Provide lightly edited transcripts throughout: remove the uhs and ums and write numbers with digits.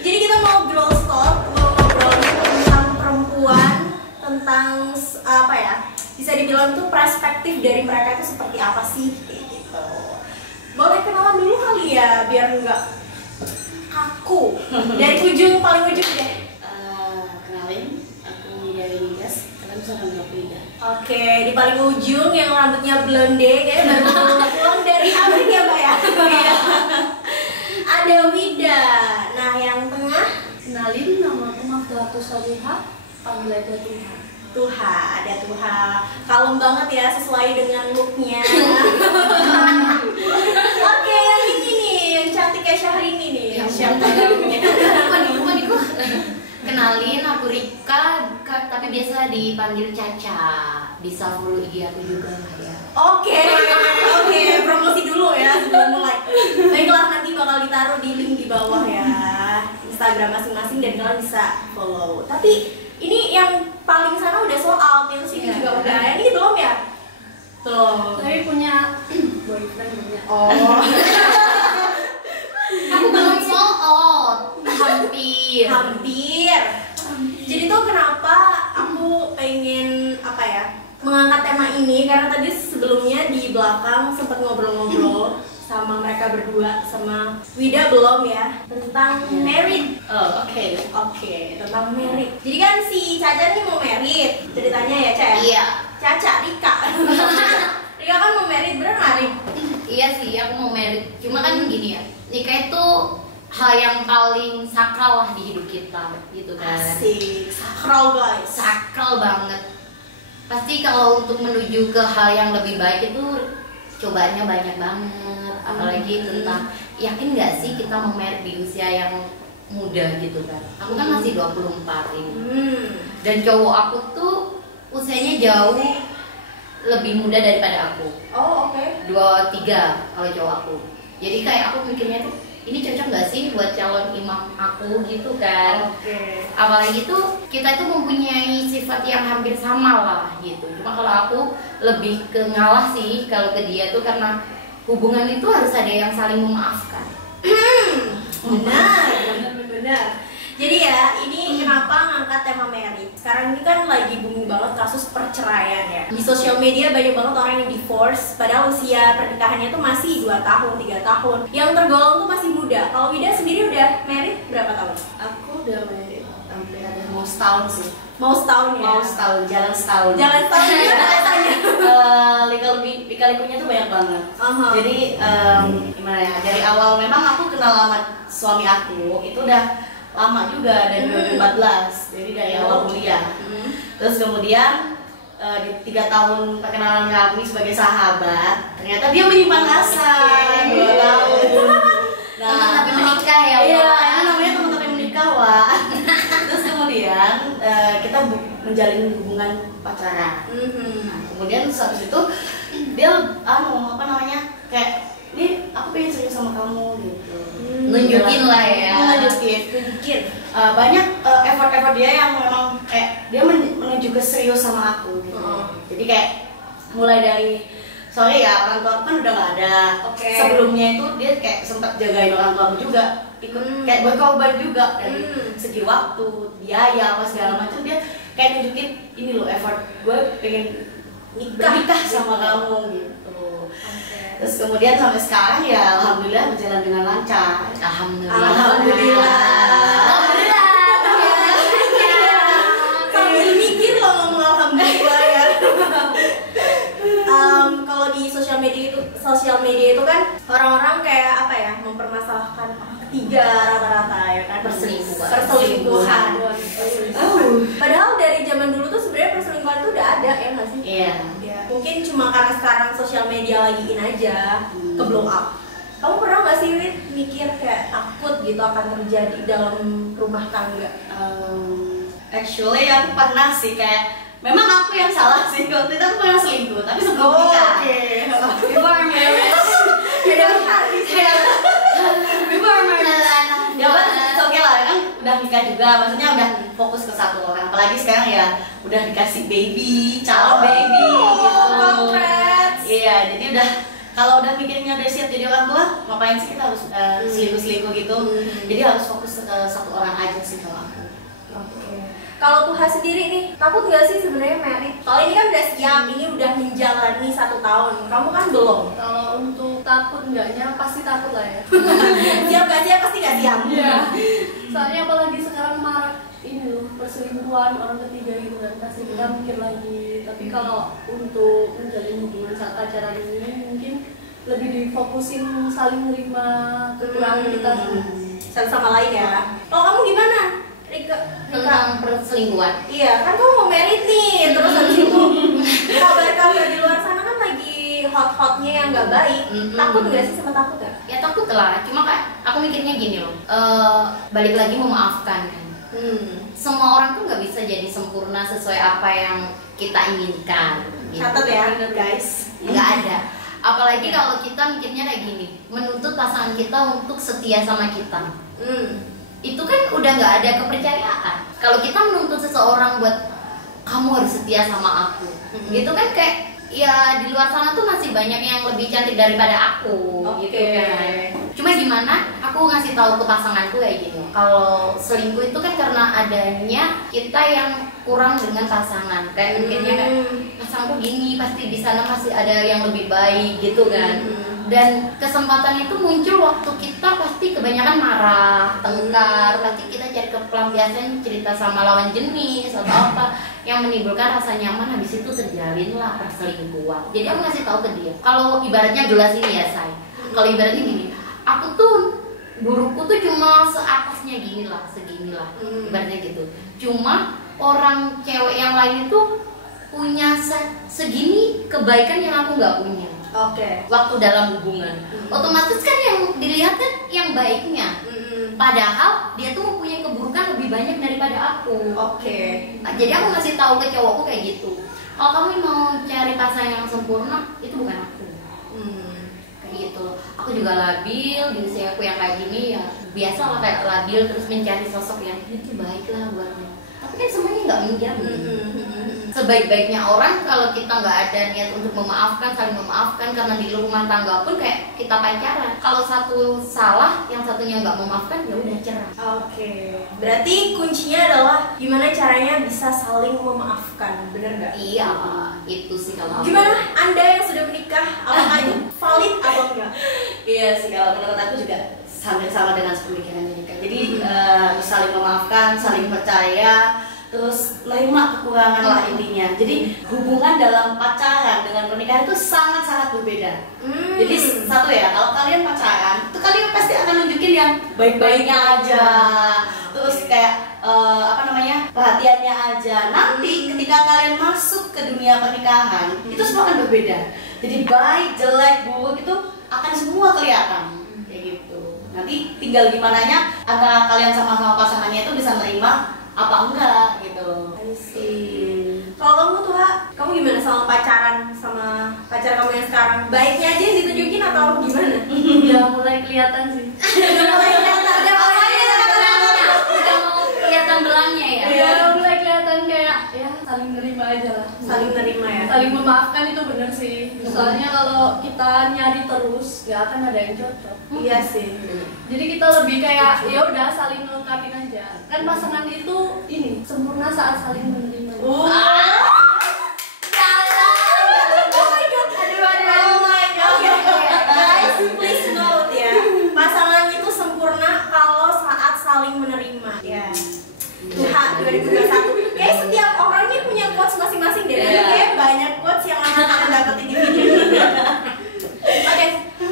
Jadi kita mau ngobrol tentang perempuan, tentang apa ya? Bisa dibilang tuh perspektif dari mereka itu seperti apa sih kayak gitu. Boleh kenalan dulu kali ya biar nggak kaku. Dari paling ujung deh. Kenalin, aku dari Midas. Kalian bisa panggil aku Ida. Oke, di paling ujung yang rambutnya blonde kayaknya baru pulang dari Amerika ya Mbak ya? Iya. Ada Wida. Nah yang tengah, Kenalin, nama aku Maftuhatus Soliha, panggil aja Tuha. Tuha, ada Tuha. Kalem banget ya sesuai dengan looknya. Oke, yang ini nih, yang cantik kayak Syahrini nih. Siapa? Maniku. Kenalin, aku Rika, tapi biasa dipanggil Caca. Bisa follow IG aku juga ya. Oke, promosi dulu ya sebelum mulai. Baiklah, nanti bakal ditaruh di link di bawah ya Instagram masing-masing dan kalian bisa follow. Tapi ini yang paling sana udah sold out, yang sini juga udah. Ini belum ya? Belum. Tapi punya boyfriend punya. Oh. Aku belum sold out, hampir. Jadi tuh kenapa aku pengen apa ya? Mengangkat tema ini karena tadi sebelumnya di belakang sempat ngobrol-ngobrol sama mereka berdua, sama Wida belum ya, tentang married. Oh, oke. Tentang married. Jadi kan si Caca nih mau married ceritanya ya, Ca? Iya. Caca, Rika. Rika kan mau married, bener nggak, Rik? Iya sih, aku mau married. Cuma kan gini ya, nikah itu hal yang paling sakral lah di hidup kita, gitu kan. Asik, sakral guys. Sakral banget. Pasti kalau untuk menuju ke hal yang lebih baik itu cobaannya banyak banget. Apalagi tentang yakin nggak sih kita mau married di usia yang muda gitu kan. Aku kan masih 24 ini. Dan cowok aku tuh usianya jauh lebih muda daripada aku. Oh, oke. 23 kalau cowok aku. Jadi kayak aku mikirnya tuh ini cocok nggak sih buat calon imam aku gitu kan. Oke. Apalagi tuh kita itu mempunyai sifat yang hampir sama lah gitu. Cuma kalau aku lebih ke ngalah sih kalau ke dia tuh karena hubungan itu harus ada yang saling memaafkan. Benar. Jadi ya, ini kenapa ngangkat tema married? Sekarang ini kan lagi booming banget kasus perceraian ya. Di sosial media banyak banget orang yang divorce, padahal usia pernikahannya tuh masih 2 tahun, 3 tahun. Yang tergolong tuh masih muda. Kalau Wida sendiri udah married berapa tahun? Aku udah married hampir ada mau setahun sih. Mau setahun ya? Mau setahun, jalan setahun. Jalan setahun ya rasanya. Lika-likunya tuh banyak banget. Jadi gimana ya? Dari awal memang aku kenal sama suami aku itu udah lama juga dari 2014. Jadi dari awal kuliah. Terus kemudian di 3 tahun perkenalan kami sebagai sahabat, ternyata dia menyimpan rasa 2 tahun. Teman tapi menikah ya. Iya, ini namanya teman tapi menikah, Wak. Terus kemudian kita menjalin hubungan pacaran. Nah, kemudian habis itu dia kayak ini aku pengen serius sama kamu gitu. Nunjukin lah ya. Nunjukin. Banyak effort dia yang memang kayak dia menuju ke serius sama aku gitu. Jadi kayak mulai dari sorry ya, orang tua aku kan udah gak ada. Sebelumnya itu dia kayak sempat jagain orang tua aku juga, ikut kayak berkorban juga dari segi waktu, biaya, apa segala macam. Dia kayak nunjukin ini loh effort gue pengen nikah sama kamu gitu. Terus kemudian sampai sekarang ya alhamdulillah berjalan dengan lancar. Alhamdulillah. Sambil mikir loh ngomong alhamdulillah ya. Kalau di sosial media itu kan orang-orang kayak apa ya, mempermasalahkan ketiga rata-rata ya kan, perselingkuhan. Padahal dari zaman dulu tuh sebenarnya perselingkuhan itu udah ada ya nggak sih? Iya. Mungkin cuma karena sekarang sosial media lagi in aja, ke blow up. Kamu pernah nggak sih Wid, mikir kayak takut gitu akan terjadi dalam rumah tangga? Actually aku pernah sih, kayak memang aku yang salah sih. Waktu itu aku pernah selingkuh, tapi sebelum nikah. Before marriage. Before marriage. Ya kan, oke lah kan udah nikah juga, maksudnya udah fokus ke satu orang. Apalagi sekarang ya udah dikasih baby, calon baby gitu. Congrats. Iya, jadi udah Kalau udah mikirnya udah siap jadi orang tua, ngapain sih kita harus selingkuh gitu. Jadi harus fokus ke satu orang aja sih kalau aku. Kalau Tuha sendiri nih, takut nggak sih sebenarnya merit? Kalau ini kan udah siap, ini udah menjalani 1 tahun, kamu kan belum. Kalau untuk takut enggaknya pasti takut lah ya. Siap gak siap pasti gak siap. Iya. Soalnya apalagi sekarang marak ini loh perselingkuhan orang ketiga gitu kan, pasti kita mikir lagi. Tapi kalau untuk menjalin hubungan saat pacaran ini mungkin lebih difokusin saling menerima kekurangan kita Satu sama lain ya. Kalau kamu gimana? Rika, Tentang perselingkuhan. iya kan kamu mau merit nih, terus habis itu kabar-kabar di luar sana kan lagi hot-hotnya yang nggak baik. Takut nggak sih, sama takut nggak? Ya takut lah, cuma kayak aku mikirnya gini loh, balik lagi memaafkan kan. Semua orang tuh nggak bisa jadi sempurna sesuai apa yang kita inginkan. Gitu. Catat ya guys. Nggak ada. Apalagi kalau kita mikirnya kayak gini, menuntut pasangan kita untuk setia sama kita. Itu kan udah nggak ada kepercayaan. Kalau kita menuntut seseorang buat kamu harus setia sama aku, gitu kan kayak ya di luar sana tuh masih banyak yang lebih cantik daripada aku, gitu kan. Cuma gimana? Aku ngasih tahu ke pasanganku kayak gini. Kalau selingkuh itu kan karena adanya kita yang kurang dengan pasangan. Kayak mikirnya kayak pasanganku gini, pasti di sana masih ada yang lebih baik, gitu kan. Dan kesempatan itu muncul waktu kita pasti kebanyakan marah, tengkar, pasti kita cari pelampiasan cerita sama lawan jenis atau apa yang menimbulkan rasa nyaman, habis itu terjalinlah perselingkuhan. Jadi aku ngasih tahu ke dia, kalau ibaratnya gelas ini ya say, kalau ibaratnya gini, aku tuh burukku tuh cuma seatasnya gini lah, segini lah, ibaratnya gitu. Cuma orang cewek yang lain itu punya segini kebaikan yang aku nggak punya. Waktu dalam hubungan, otomatis kan yang dilihat kan yang baiknya. Padahal dia tuh mempunyai keburukan lebih banyak daripada aku. Nah, jadi aku ngasih tahu ke cowokku kayak gitu. Kalau kamu mau cari pasangan yang sempurna, itu bukan aku. Kayak gitu. Aku juga labil di usia aku yang kayak gini ya. Biasalah kayak labil terus mencari sosok yang itu baiklah buatnya. Tapi kan semuanya nggak menjamin. Sebaik-baiknya orang kalau kita nggak ada niat untuk memaafkan, saling memaafkan, karena di rumah tangga pun kayak kita pacaran. Kalau satu salah, yang satunya nggak memaafkan, ya udah cerai. Berarti kuncinya adalah gimana caranya bisa saling memaafkan, bener nggak? Iya, itu sih kalau. Gimana Anda yang sudah menikah, apakah itu valid atau enggak? Iya sih, kalau menurut aku juga hampir sama dengan pemikiran Monica. Jadi saling memaafkan, saling percaya, terus menerima kekurangan lah intinya. Jadi hubungan dalam pacaran dengan pernikahan itu sangat-sangat berbeda. Jadi satu ya, kalau kalian pacaran, itu kalian pasti akan nunjukin yang baik-baiknya aja. Terus kayak perhatiannya aja. Nanti ketika kalian masuk ke dunia pernikahan, itu semua akan berbeda. Jadi baik, jelek, buruk itu akan semua kelihatan. Kayak gitu. Nanti tinggal gimananya antara kalian sama-sama pasangannya itu bisa menerima apa enggak gitu. Kalau kamu tuh kamu gimana sama pacaran sama pacar kamu yang sekarang? Baiknya aja yang ditunjukin atau gimana? Udah mulai kelihatan sih. Udah mau kelihatan belangnya ya. Ya mulai kelihatan kayak ya saling nerima aja lah. Saling nerima ya. Saling memaafkan itu bener sih. Soalnya kalau kita nyari terus nggak akan ada yang cocok. Iya sih. Jadi kita lebih kayak ya udah saling melengkapi aja. Kan pasangan itu ini sempurna saat saling menerima. Guys, please note ya. Pasangan itu sempurna kalau saat saling menerima. Ya. 2021. Kayak setiap orang ini punya quotes masing-masing deh. Kayak banyak quotes yang akan dapetin di video ini. Oke,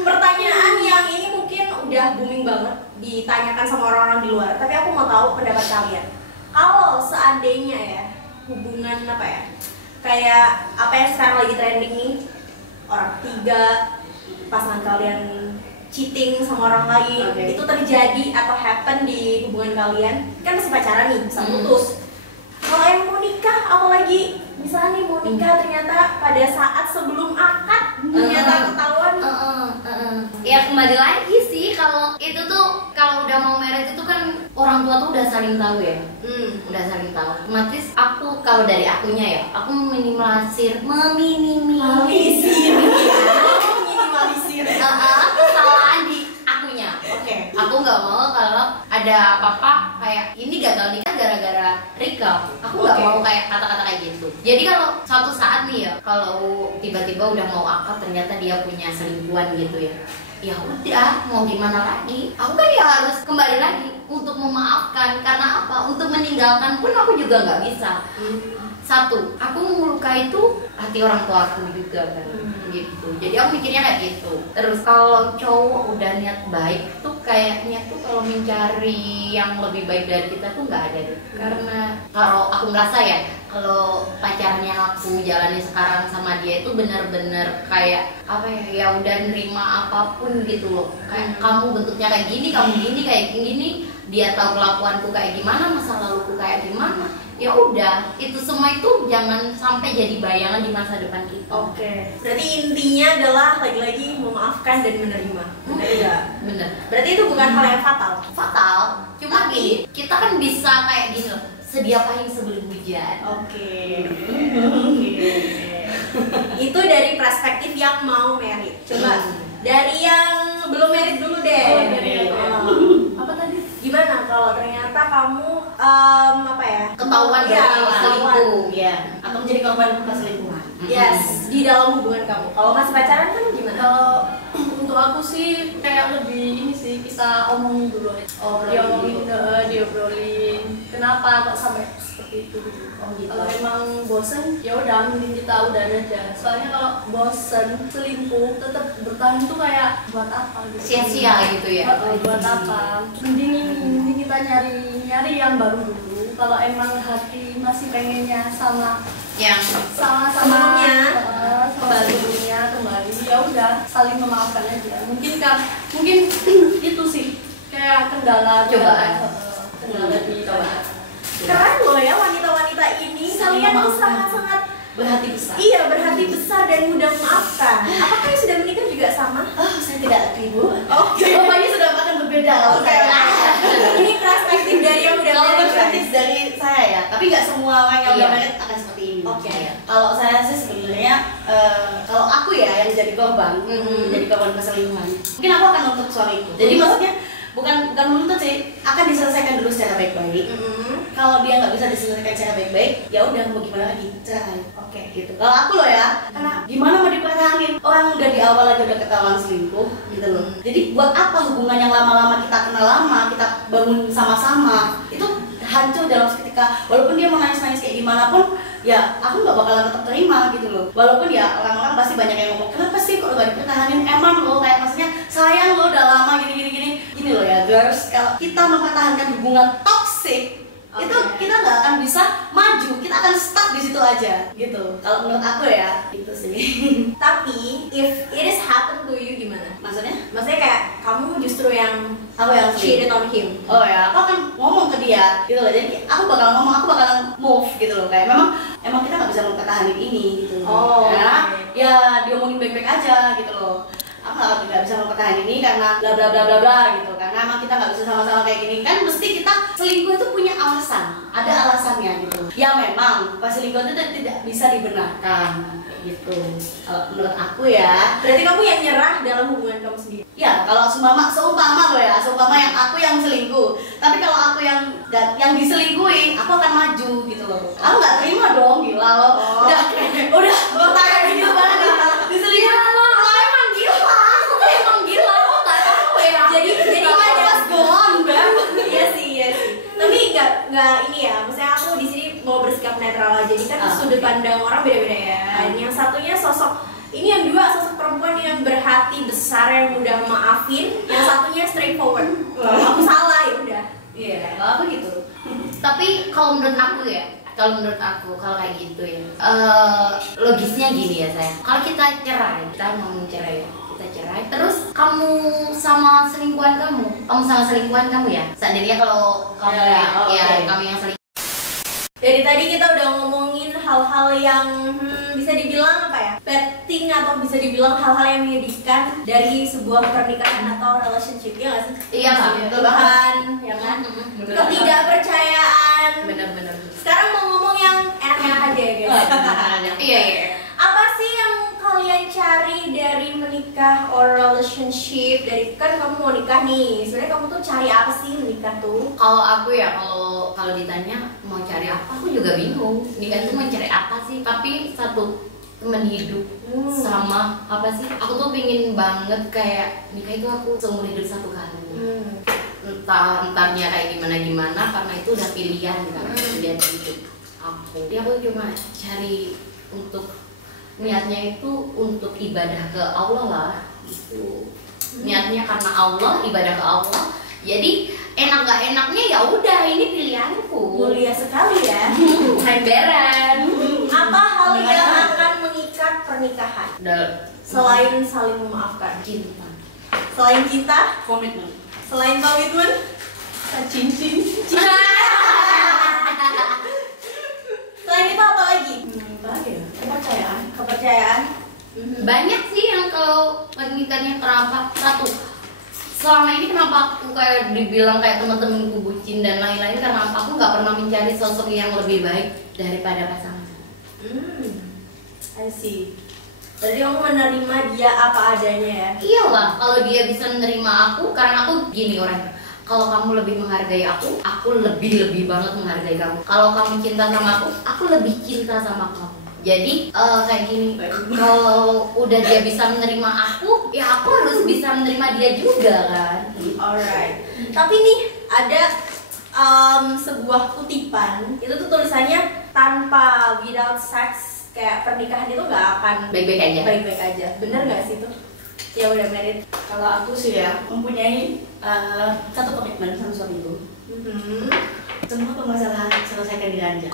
pertanyaan yang ini mungkin udah booming banget ditanyakan sama orang-orang di luar. Tapi aku mau tahu pendapat kalian. Kalau seandainya ya hubungan kayak apa yang sekarang lagi trending nih, orang ketiga, pasangan kalian cheating sama orang lain, itu terjadi atau happen di hubungan kalian, kan masih pacaran nih, bisa putus. Kalau yang mau nikah, apalagi misalnya nih mau nikah ternyata pada saat sebelum akad ternyata ketahuan. Ya kembali lagi sih, kalau itu tuh kalau udah mau married itu kan orang tua tuh udah saling tahu ya. Udah saling tahu. Otomatis aku kalau dari akunya ya, aku meminimalisir habisin. Kesalahan di akunya. Oke. Aku nggak mau kalau ada apa-apa kayak ini gagal nikah gara-gara Rika. Aku nggak mau kayak kata-kata kayak gitu. Jadi kalau suatu saat nih ya, kalau tiba-tiba udah mau akad ternyata dia punya selingkuhan gitu ya, ya udah mau gimana lagi, aku kan ya harus kembali lagi untuk memaafkan. Karena apa? Untuk meninggalkan pun aku juga nggak bisa. Satu, aku melukai itu hati orang tua aku juga kan, gitu. Jadi aku mikirnya kayak gitu. Terus kalau cowok udah niat baik tuh kayaknya tuh kalau mencari yang lebih baik dari kita tuh nggak ada deh. Karena kalau aku ngerasa ya, kalau pacarnya aku jalani sekarang sama dia itu benar-benar kayak apa ya, ya udah nerima apapun gitu loh. Kayak kamu bentuknya kayak gini, kamu gini kayak gini, dia tahu kelakuanku kayak gimana, masa laluku kayak gimana. Ya udah, itu semua itu jangan sampai jadi bayangan di masa depan kita. Oke. Berarti intinya adalah lagi-lagi memaafkan dan menerima. Benar ya? Bener. Berarti itu bukan hal yang fatal. Fatal. Cuma Tapi- gini, kita kan bisa kayak gini loh. Sedia payung sebelum hujan. Oke. Itu dari perspektif yang mau merit. Coba dari yang belum merit dulu deh. Oh, dari yang- Apa tadi? Gimana kalau ternyata kamu apa ya? Ketahuan Iya, dari ketahuan. selingkuh. Iya. Atau menjadi korban perselingkuhan. Yes, di dalam hubungan kamu. Kalau masih pacaran kan gimana? Kalau untuk aku sih kayak lebih ini sih, kita omongin dulu aja. Diomongin, diobrolin. Kenapa kok sampai seperti itu gitu. Kalau emang bosen, ya udah mending kita udahan aja. Soalnya kalau bosen selingkuh tetap bertahan tuh kayak buat apa gitu. Sia-sia gitu ya. Buat apa? Mending kita nyari yang baru dulu. Kalau emang hati masih pengennya sama Yang Sebelumnya. sebelumnya kembali, ya udah saling memaafkan aja. Mungkin itu sih kayak kendala Cobaan. kendala di Cobaan. Keren loh ya wanita-wanita ini. Saling Kalian tuh memaafkan. sangat-sangat Berhati besar. iya berhati besar dan mudah memaafkan. Apakah yang sudah menikah juga sama? Oh, saya tidak ibu. Oke. Jawabannya sudah akan berbeda. kalau Oke. saya. Ini perspektif dari yang udah Kalau menikah. perspektif dari saya ya, tapi nggak semua orang yang udah Iya. married akan seperti ini. Oke. Kalau saya sih sebenarnya, kalau aku ya yang jadi korban, jadi korban perselingkuhan, mungkin aku akan nuntut suamiku. Jadi maksudnya bukan menuntut sih, akan diselesaikan dulu secara baik-baik. Kalau dia nggak bisa diselesaikan secara baik-baik, ya udah mau gimana lagi, cerai. Oke. Gitu. Kalau aku loh ya, karena gimana mau dipertahankan orang udah di awal aja udah ketahuan selingkuh, gitu loh. Jadi buat apa hubungan yang lama-lama kita kenal lama, kita bangun sama-sama, itu hancur dalam seketika. Walaupun dia mau nangis-nangis kayak gimana pun, ya aku nggak bakalan tetap terima gitu loh. Walaupun ya orang-orang pasti banyak yang ngomong, kenapa sih kok nggak dipertahanin? Emang lo kayak maksudnya sayang lo udah lama gini loh ya girls. Kalau kita mempertahankan hubungan toxic, itu kita nggak akan bisa maju, kita akan stuck di situ aja gitu. Kalau menurut aku ya itu sih. Tapi if it is happen to you gimana? Maksudnya Maksudnya kayak kamu justru yang aku yang cheated on him. oh ya, aku akan ngomong ke dia gitu loh. Jadi aku bakalan move gitu loh. Kayak emang kita nggak bisa mempertahankan ini gitu. Oh, Karena oke. ya diomongin baik-baik aja gitu loh. Aku nggak bisa mempertahankan ini karena bla bla bla bla bla gitu. Karena emang kita nggak bisa sama-sama kayak gini. Kan mesti kita selingkuh itu punya alasan. Ada alasannya gitu. Ya memang pas selingkuh itu tidak bisa dibenarkan gitu. Kalau menurut aku ya. Berarti kamu yang nyerah dalam hubungan kamu sendiri. Ya, kalau seumpama loh ya, seumpama yang aku yang selingkuh. Tapi kalau aku yang diselingkuhi, aku akan maju gitu loh. Aku nggak terima dong, gila lo. Udah kayak gitu banget diselingkuhi. Lo emang gila, aku tuh emang gila, lo nggak tahu ya. Jadi ada ada go on, Bang. iya sih. Tapi nggak ini ya. Maksudnya aku di sini mau bersikap netral aja. Jadi kan sudut pandang orang beda-beda ya. Yang satunya sosok ini yang dua sosok perempuan yang berhati besar yang mudah maafin. Yang satunya straightforward. Kalau kamu salah ya udah. Iya, kalau aku gitu. Tapi kalau menurut aku kalau kayak gitu ya, logisnya gini ya saya. Kalau kita cerai, kita mau cerai ya. Kita cerai, terus kamu sama selingkuhan kamu ya. Seandainya kalau kamu kamu yang selingkuh. Dari tadi kita udah ngomongin hal-hal yang bisa dibilang apa ya, bad thing atau bisa dibilang hal-hal yang menyedihkan dari sebuah pernikahan atau relationship, ya nggak sih? Iya Kak, betul Bahkan, ya kan? Bener. Ketidakpercayaan. Bener. Sekarang mau ngomong yang enak-enak aja ya guys. Iya. Apa sih yang kalian cari cari dari menikah or relationship, dari kan kamu mau nikah nih, sebenarnya kamu tuh cari apa sih menikah tuh? Kalau aku ya, kalau ditanya mau cari apa, aku juga bingung. Nikah tuh mau cari apa sih? Tapi satu teman hidup sama apa sih? Aku tuh pingin banget kayak nikah itu aku seumur hidup satu kali. Entarnya kayak gimana karena itu udah pilihan kan, pilihan hidup aku. Jadi aku cuma cari untuk niatnya itu untuk ibadah ke Allah lah. Itu niatnya karena Allah, ibadah ke Allah. Jadi enak gak enaknya ya udah, ini pilihanku. Mulia sekali ya. Emberan. Apa hal yang akan mengikat pernikahan selain saling memaafkan? Cinta. Selain cinta, Komitmen. selain komitmen, cincin. selain itu apa lagi? Apa ya? Kepercayaan. Kepercayaan. Banyak sih yang kalau pernikahannya kenapa satu. Selama ini kenapa aku kayak dibilang kayak teman-temanku bucin dan lain-lain karena apa, aku nggak pernah mencari sosok yang lebih baik daripada pasangan. I see. Jadi kamu menerima dia apa adanya ya? Iyalah, kalau dia bisa menerima aku, karena aku gini orangnya. Kalau kamu lebih menghargai aku lebih banget menghargai kamu. Kalau kamu cinta sama aku lebih cinta sama kamu. Jadi kayak gini, kalau udah dia bisa menerima aku, ya aku harus bisa menerima dia juga kan. Alright. Tapi nih ada sebuah kutipan, itu tuh tulisannya tanpa without sex kayak pernikahan itu nggak akan Baik-baik aja. Baik-baik aja. Bener nggak sih tuh? Ya udah married. Kalau aku sih ya mempunyai satu komitmen sama suamiku. Semua permasalahan selesaikan di ranjang.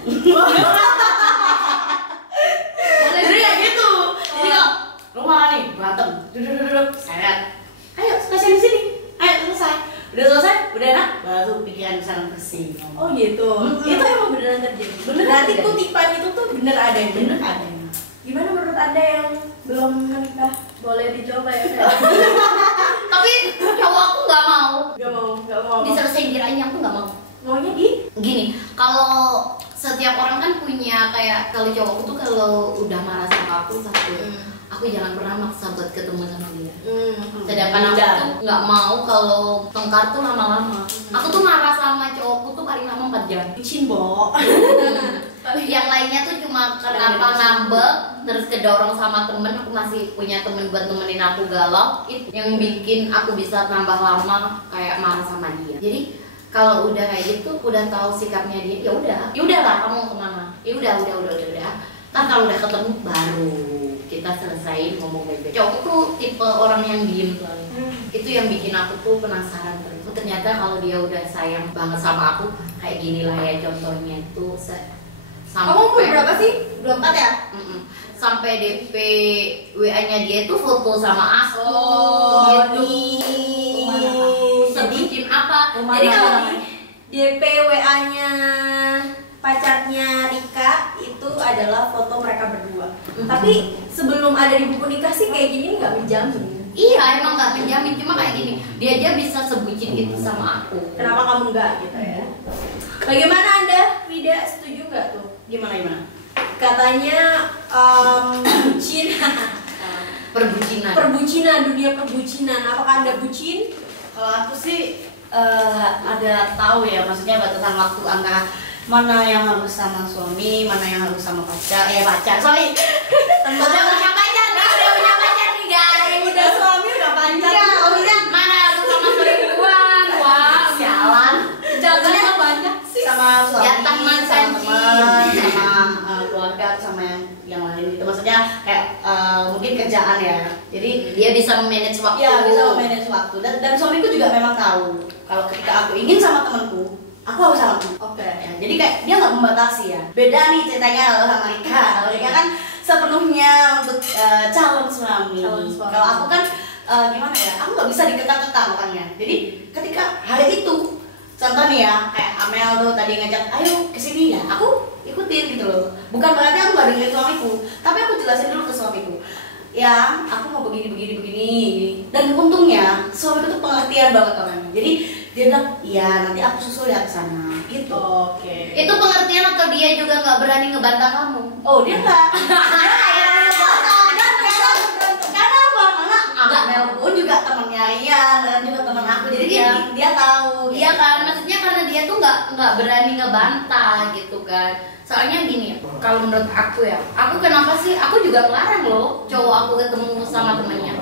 Jadi kayak gitu. Jadi kalau rumah nih berantem, duduk, seret. Ayo selesai di sini. Ayo selesai. Udah selesai, udah enak, baru pikiran sana bersih. Oh gitu. Itu emang beneran terjadi. Beneran Berarti terjadi. kutipan itu tuh bener ada yang Bener adanya. Gimana menurut Anda yang belum menikah? Boleh dicoba ya Kak? Tapi cowok aku nggak mau. Gak mau. Diselesain di ranjang aku nggak mau. Maunya di? Gini, kalau setiap orang kan punya kayak, kalau cowokku tuh kalau udah marah sama aku aku jangan pernah maksa buat ketemu sama dia. Sedangkan aku tuh nggak mau kalau tengkar tuh lama-lama. Aku tuh marah sama cowokku tuh paling lama 4 jam. Bucin, Bo. Yang lainnya tuh cuma kenapa ngambek, terus kedorong sama temen. Aku masih punya temen buat temenin aku galau. Itu yang bikin aku bisa tambah lama kayak marah sama dia. Jadi kalau udah kayak gitu, udah tahu sikapnya dia, ya udahlah kamu mau kemana? Ya udah. Kan kalau udah ketemu baru kita selesaiin ngomong baik-baik. Cowok tuh tipe orang yang diem soalnya. Itu yang bikin aku tuh penasaran terus. Ternyata kalau dia udah sayang banget sama aku, kayak gini lah ya contohnya itu. Kamu umur berapa sih? 24 ya? Sampai DP WA-nya dia itu foto sama aku. Gitu. Sebutin apa? Jadi kalau di DP WA-nya pacarnya Rika itu adalah foto mereka berdua. Tapi sebelum ada di buku nikah sih kayak gini nggak menjamin. Iya, emang nggak menjamin, cuma kayak gini. Dia aja bisa sebutin itu sama aku. Kenapa kamu nggak gitu ya? Bagaimana Anda, Wida, setuju nggak tuh? Gimana? Katanya bucin. Perbucinan. Dunia perbucinan. Apakah Anda bucin? Kalau aku sih ada tahu ya, maksudnya batasan waktu antara mana yang harus sama suami, mana yang harus sama pacar. Sorry. Udah punya pacar nih guys. Udah suami udah pacar. Iya, udah. Mana harus sama selingkuhan? Wah, Sialan. Jangan banyak sih. Sama suami, Ya, teman, sama Sanci. teman, sama keluarga, sama yang lain gitu. Maksudnya kayak mungkin kerjaan ya. Jadi dia bisa memanage waktu. ya bisa memanage waktu. Dan suamiku juga memang tahu kalau ketika aku ingin sama temanku, aku harus sama temanku. Oke. Ya, jadi kayak dia nggak membatasi ya. Beda nih ceritanya kalau sama Rika. Kalau Rika kan sepenuhnya untuk calon suami. Kalau aku kan gimana ya? Aku nggak bisa dikekang-kekang orangnya. Jadi ketika hari itu, contoh nih ya, kayak Amel tuh tadi ngajak, ayo kesini ya, aku ikutin gitu loh. Bukan berarti aku nggak dengerin suamiku, tapi aku jelasin dulu ke suamiku. Ya, aku mau begini. Dan untungnya suamiku tuh pengertian banget orangnya. Jadi dia bilang, iya nanti aku susul ya ke sana. Gitu. Oke. Itu pengertian atau dia juga nggak berani ngebantah kamu? Oh dia nggak. nggak berani ngebantah gitu kan. Soalnya gini, kalau menurut aku ya, aku kenapa sih, aku juga ngelarang loh cowok aku ketemu sama temennya.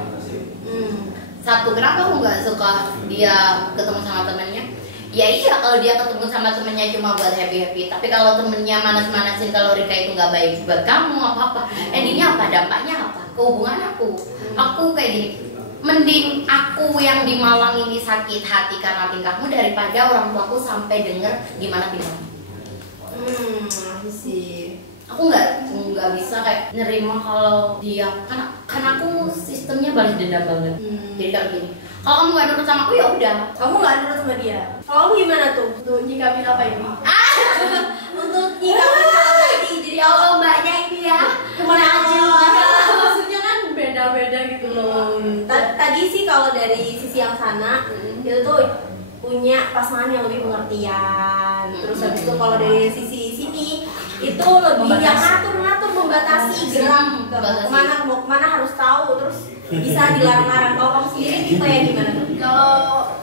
Satu, kenapa aku nggak suka dia ketemu sama temennya? Ya iya, kalau dia ketemu sama temennya cuma buat happy-happy. Tapi kalau temennya manas-manasin kalau Rika itu nggak baik buat kamu apa-apa, endingnya apa? Dampaknya apa? Ke hubungan aku. Aku kayak gini, mending aku yang di Malang ini sakit hati karena tingkahmu daripada orang tuaku sampai denger gimana tingkahmu. Sih. Aku nggak bisa kayak nerima kalau dia kan aku sistemnya balas dendam banget. Jadi kalau gini, kalau kamu nggak nurut sama aku ya udah. Kamu nggak nurut sama dia. Kalau kamu gimana tuh? Untuk nyikapin apa ini? Untuk nyikapin hal tadi. Jadi Allah mbaknya ini ya kemana aja? Maksudnya kan beda-beda gitu loh. Tadi sih kalau dari sisi yang sana itu tuh punya pasangan yang lebih pengertian. Terus habis itu kalau dari sisi sini itu lebih yang ngatur-ngatur, membatasi gerak mau kemana harus tahu, terus bisa dilarang-larang. Kalau kamu sendiri tipe yang gimana tuh? Kalau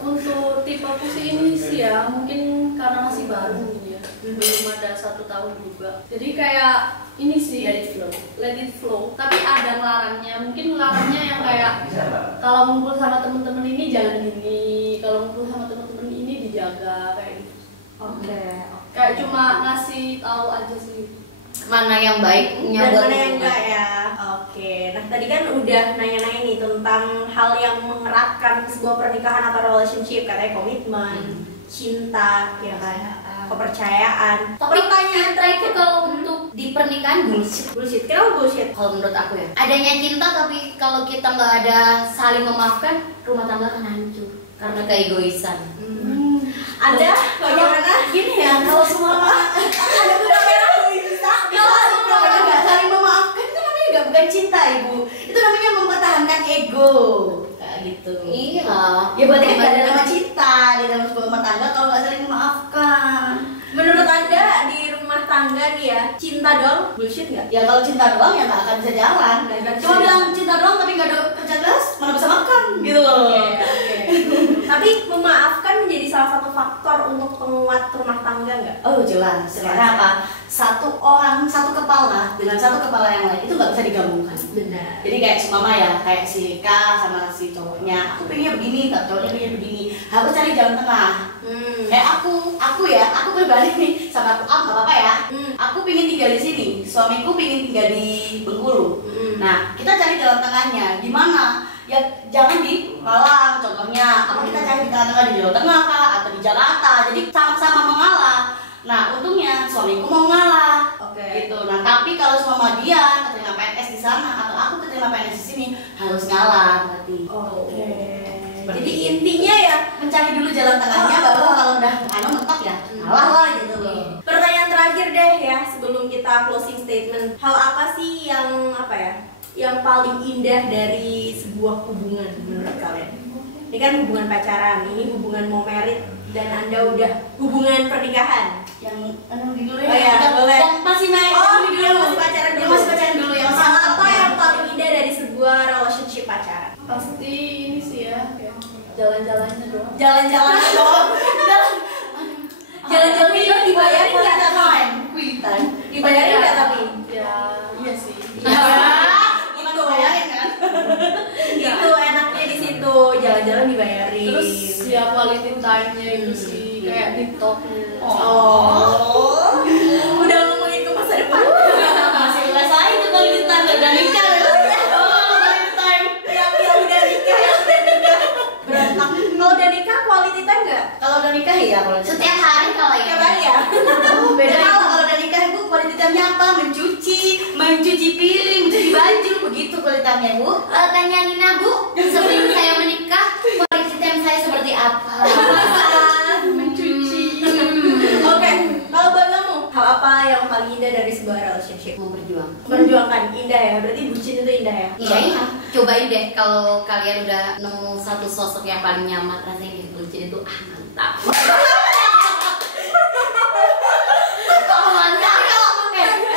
untuk tipe aku sih ini sih ya, mungkin karena masih baru ya, belum ada 1 tahun juga. Jadi kayak ini sih, let it flow. Tapi ada ngelarangnya, mungkin ngelarangnya yang kayak kalau ngumpul sama temen-temen ini jangan gini, kalau ngumpul sama temen-temen ini dijaga kayak gitu. Oke. Kayak cuma ngasih tahu aja sih. mana yang baiknya Dan buat mana yang hubungan. enggak ya. Oke. Nah tadi kan udah nanya-nanya nih tentang hal yang mengeratkan sebuah pernikahan atau relationship, katanya komitmen, cinta, ya kan, kepercayaan. Tapi cinta itu kalau untuk di pernikahan bullshit. Bullshit. Kenapa bullshit? Kalau menurut aku ya, adanya cinta tapi kalau kita nggak ada saling memaafkan, rumah tangga akan hancur karena keegoisan. Ada bagaimana? Gini ya, kalau semua Ada benang merah bisa. kalau nggak saling memaafkan itu namanya nggak bukan cinta, Ibu. Itu namanya mempertahankan ego. Kayak gitu. Iya. Ya berarti kan nggak ada nama cinta di dalam sebuah rumah tangga kalau nggak saling memaafkan. Menurut Anda di rumah tangga nih ya, cinta doang bullshit nggak? Ya kalau cinta doang ya nggak akan bisa jalan. Nggak akan Cuma bisa bilang cinta doang tapi nggak ada kerja keras, mana bisa makan gitu loh. Tapi memaafkan menjadi salah satu faktor untuk penguat rumah tangga nggak? Oh jelas. Karena apa? Satu orang, satu kepala dengan satu kepala yang lain itu nggak bisa digabungkan. Benar. Jadi kayak seumpama ya, kayak si Rika sama si cowoknya, aku pengennya begini, tak cowoknya pengennya begini. Harus cari jalan tengah. Kayak aku pribadi nih sama aku nggak apa-apa ya. Aku pengen tinggal di sini, suamiku pengen tinggal di Bengkulu. Nah, kita cari jalan tengahnya. Gimana? Ya jangan di Malang contohnya. Apa kita cari di tengah-tengah di Jawa Tengah kah atau di Jakarta. Jadi sama-sama mengalah. Nah, untungnya suamiku mau ngalah. Oke. Gitu. Nah, tapi kalau sama dia keterima PNS di sana atau aku keterima PNS di sini harus ngalah berarti. Oke. Jadi intinya ya Mencari dulu jalan tengahnya baru kalau udah mentok ya ngalah lah gitu loh. pertanyaan terakhir deh ya sebelum kita closing statement. Hal apa sih yang yang paling indah dari sebuah hubungan menurut kalian? Ini kan hubungan pacaran, ini hubungan mau merit, dan Anda udah hubungan pernikahan. Yang dulu Oh ya, boleh. Yang masih naik Yang masih pacaran dulu. Yang masih pacaran dulu yang Hal apa yang paling indah dari sebuah relationship pacaran? Pasti ini sih ya, kayak jalan-jalannya doang. Jalan-jalan doang. Jalan-jalan itu dibayarin nggak tapi? Kuitan. Dibayarin nggak tapi? Ya, iya sih. Itu bayarin kan? Itu enaknya di situ, jalan-jalan dibayarin. Terus ya quality time-nya itu sih kayak TikTok-nya. Oh. Udah ngomongin ke masa depan. Masih les aja tuh kalau kita udah nikah ya. Quality time. Yang udah nikah, berantak. Kalau udah nikah quality time nggak? Kalau udah nikah ya kalau Setiap hari kalau ya. Tiap hari ya? beda itu kalau udah nikah ibu quality time-nya apa? Mencuci piring, mencuci baju, begitu quality time-nya Bu. Tanya Nina Bu, sebelum saya menikah, quality time saya seperti apa? Mencuci. Oke, kalau buat kamu, hal apa yang paling indah dari sebuah relationship? Memperjuang. Perjuangkan, indah ya, berarti bucin itu indah ya? Iya. Cobain deh kalau kalian udah nemu satu sosok yang paling nyaman, rasanya bucin itu mantap.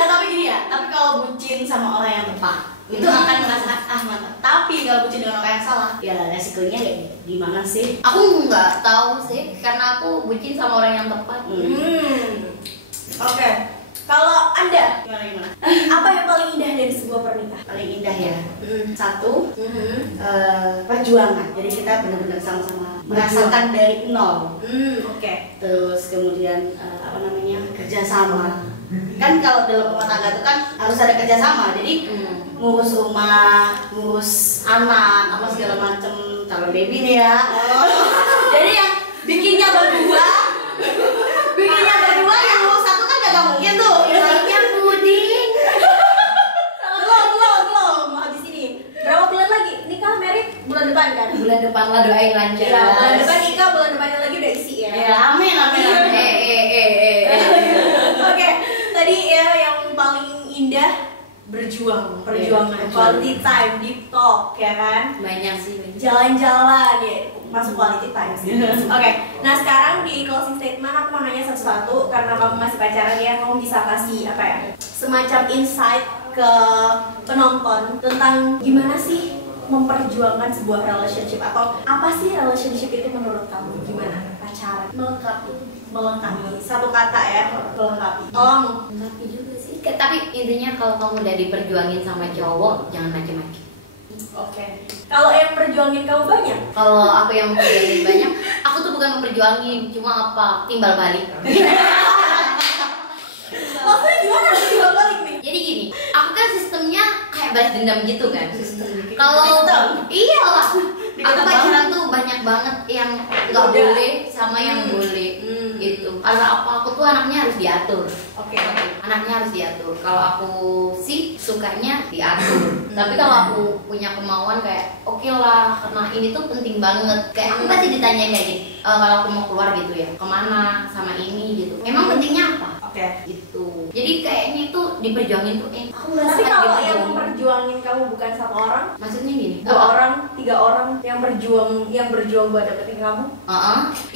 Tapi gini ya, tapi kalau bucin sama orang yang tepat itu akan merasakan mantap. Tapi kalau bucin dengan orang yang salah, ya resikonya kayak gimana sih? Aku nggak tahu sih, karena aku bucin sama orang yang tepat. Oke. Kalau Anda, Gimana? apa yang paling indah dari sebuah pernikahan? Paling indah ya. Satu, perjuangan. Jadi kita benar-benar sama-sama merasakan dari nol. Oke. Terus kemudian kerjasama. Kan kalau dalam rumah tangga itu kan harus ada kerjasama. Jadi ngurus rumah, ngurus anak, apa segala macem, calon baby nih ya. Jadi yang bikinnya berdua yang ngurus satu kan gak mungkin tuh. Kayaknya puding. Belum. Habis ini. Berapa bulan lagi? Nikah, married bulan depan kan? Bulan depan lah, doain lancar. Ya, bulan depan nikah, bulan depannya lagi udah isi ya. Ya, amin. Oke, tadi ya yang paling indah perjuangan, quality time, deep talk, ya kan? Banyak sih. Jalan-jalan ya, masuk quality time sih. Oke, nah sekarang di closing statement aku mau nanya satu-satu karena kamu masih pacaran ya, kamu bisa kasih apa ya? Semacam insight ke penonton tentang gimana sih memperjuangkan sebuah relationship atau apa sih relationship itu menurut kamu? Gimana pacaran? Melengkapi. Satu kata ya, melengkapi. Tolong. Tapi juga sih. Tapi intinya kalau kamu udah diperjuangin sama cowok, jangan macem-macem. Oke. Kalau yang perjuangin kamu banyak? Kalau aku yang memperjuangin banyak, aku tuh bukan memperjuangin, cuma apa? Timbal balik. Maksudnya gimana timbal balik nih? Jadi gini, aku kan sistemnya kayak balas dendam gitu kan. Kalau Sistem? iyalah, aku pacaran tuh banyak banget yang nggak boleh sama yang boleh. Gitu. Karena aku tuh anaknya harus diatur. Oke. Anaknya harus diatur. Kalau aku sih sukanya diatur. Tapi kalau aku punya kemauan kayak oke lah, karena ini tuh penting banget. Kayak aku pasti ditanyain kayak gini, kalau aku mau keluar gitu ya, kemana sama ini gitu. Emang pentingnya apa? Oke. Gitu. Jadi kayaknya itu diperjuangin tuh. Aku nggak Tapi suka kalau yang diperjuangin. memperjuangin kamu bukan satu orang, Maksudnya gini. 2 orang, 3 orang yang berjuang buat dapetin kamu?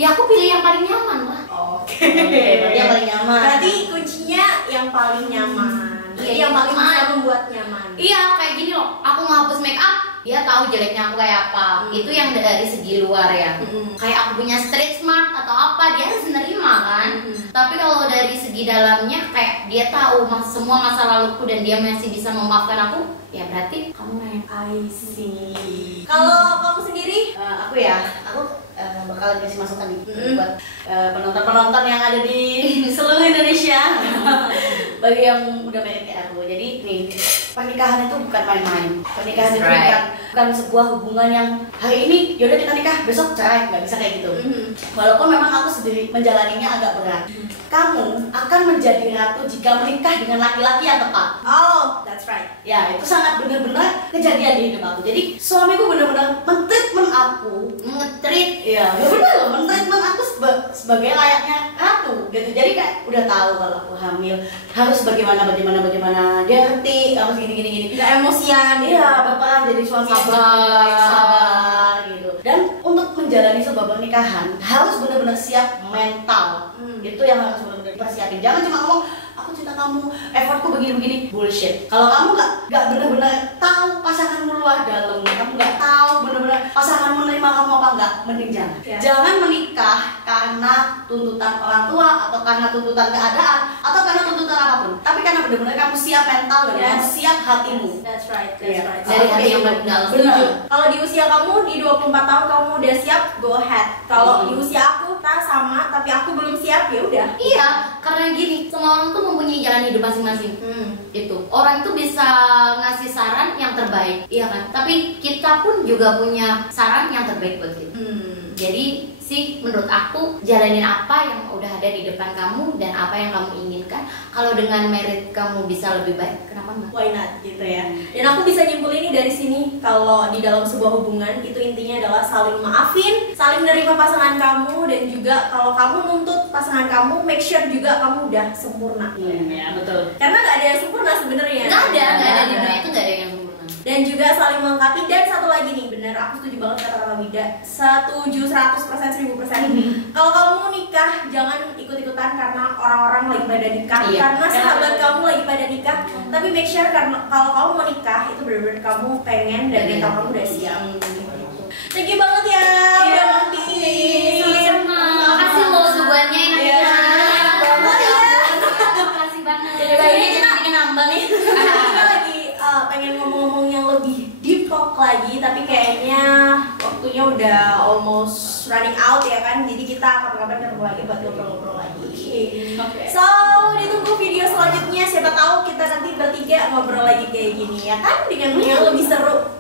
Ya aku pilih yang paling nyaman lah. Oke. Berarti yang paling nyaman. Berarti kuncinya yang paling nyaman. Jadi Iya, yang paling nyaman. bisa membuat nyaman. Iya kayak gini loh. Aku ngapus make up, dia tahu jeleknya aku kayak apa. Itu yang dari segi luar ya. Kayak aku punya street smart atau apa, dia harus menerima kan. Tapi kalau dari segi dalamnya kayak dia tahu semua masa laluku dan dia masih bisa memaafkan aku, ya berarti kamu yang I see. Kalau kamu sendiri? Aku bakal kasih masukan nih buat penonton-penonton yang ada di seluruh Indonesia. Bagi yang udah married kayak aku. Jadi nih, pernikahan itu bukan main-main. Pernikahan itu bukan sebuah hubungan yang hari ini yaudah kita nikah, besok cerai, nggak bisa kayak gitu. Walaupun memang aku sendiri menjalaninya agak berat. Kamu akan menjadi ratu jika menikah dengan laki-laki yang tepat. Oh, that's right. Ya, itu sangat benar-benar kejadian di hidup aku. Jadi suamiku benar-benar men-treatment aku. nge-treat. Iya, ya benar loh, men-treatment aku sebagai layaknya ratu gitu. Jadi kayak udah tahu kalau aku hamil harus bagaimana. Dia ngerti harus gini. Nggak emosian. Iya, bapak jadi suami yang baik, sabar gitu. Dan untuk menjalani sebuah pernikahan harus benar-benar siap mental. Itu yang harus benar-benar dipersiapin. Jangan cuma ngomong aku cinta kamu, effortku begini. Bullshit. Kalau kamu nggak benar-benar tahu pasanganmu luar dalam, kamu nggak tahu benar-benar pasanganmu menerima kamu apa enggak, mending jangan. Ya. Jangan menikah karena tuntutan orang tua atau karena tuntutan keadaan atau karena tuntutan apapun. Tapi karena benar-benar kamu siap mental dan kamu siap hatimu. That's right. Iya. Dari hati yang paling dalam. Benar. Kalau di usia kamu di 24 tahun kamu udah siap, go ahead. Kalau di usia aku sama tapi aku belum siap, ya udah. Iya, karena gini, semua orang tuh mempunyai jalan hidup masing-masing. Itu orang itu bisa ngasih saran yang terbaik, iya kan? Tapi kita pun juga punya saran yang terbaik buat kita. Jadi sih menurut aku jalanin apa yang udah ada di depan kamu dan apa yang kamu inginkan. Kalau dengan merit kamu bisa lebih baik, kenapa enggak? Why not gitu ya. Dan aku bisa nyimpulin ini dari sini, kalau di dalam sebuah hubungan itu intinya adalah saling maafin, saling menerima pasangan kamu, dan juga kalau kamu nuntut pasangan kamu, make sure juga kamu udah sempurna. Iya, betul. Karena nggak ada yang sempurna sebenarnya. Nggak ada di dunia itu nggak ada yang sempurna. Dan juga saling melengkapi. Dan satu lagi nih, benar aku setuju banget kata-kata Wida. Setuju 100%, 1000%. Kalau kamu nikah jangan ikut-ikutan karena orang-orang lagi pada nikah, karena sahabat kamu lagi pada nikah. Tapi make sure karena kalau kamu mau nikah itu benar-benar kamu pengen dan mental kamu udah siap. Thank you banget ya udah mampir. Sama-sama. Makasih loh suguhannya enak banget. Makasih banget. Ini kita bikin nambah nih. Kita lagi pengen ngomong-ngomong yang lebih deep talk lagi, tapi kayaknya waktunya udah almost running out ya kan. Jadi kita kapan-kapan ketemu lagi buat ngobrol-ngobrol lagi. So ditunggu video selanjutnya. Siapa tahu kita nanti bertiga ngobrol lagi kayak gini ya kan, dengan yang lebih seru.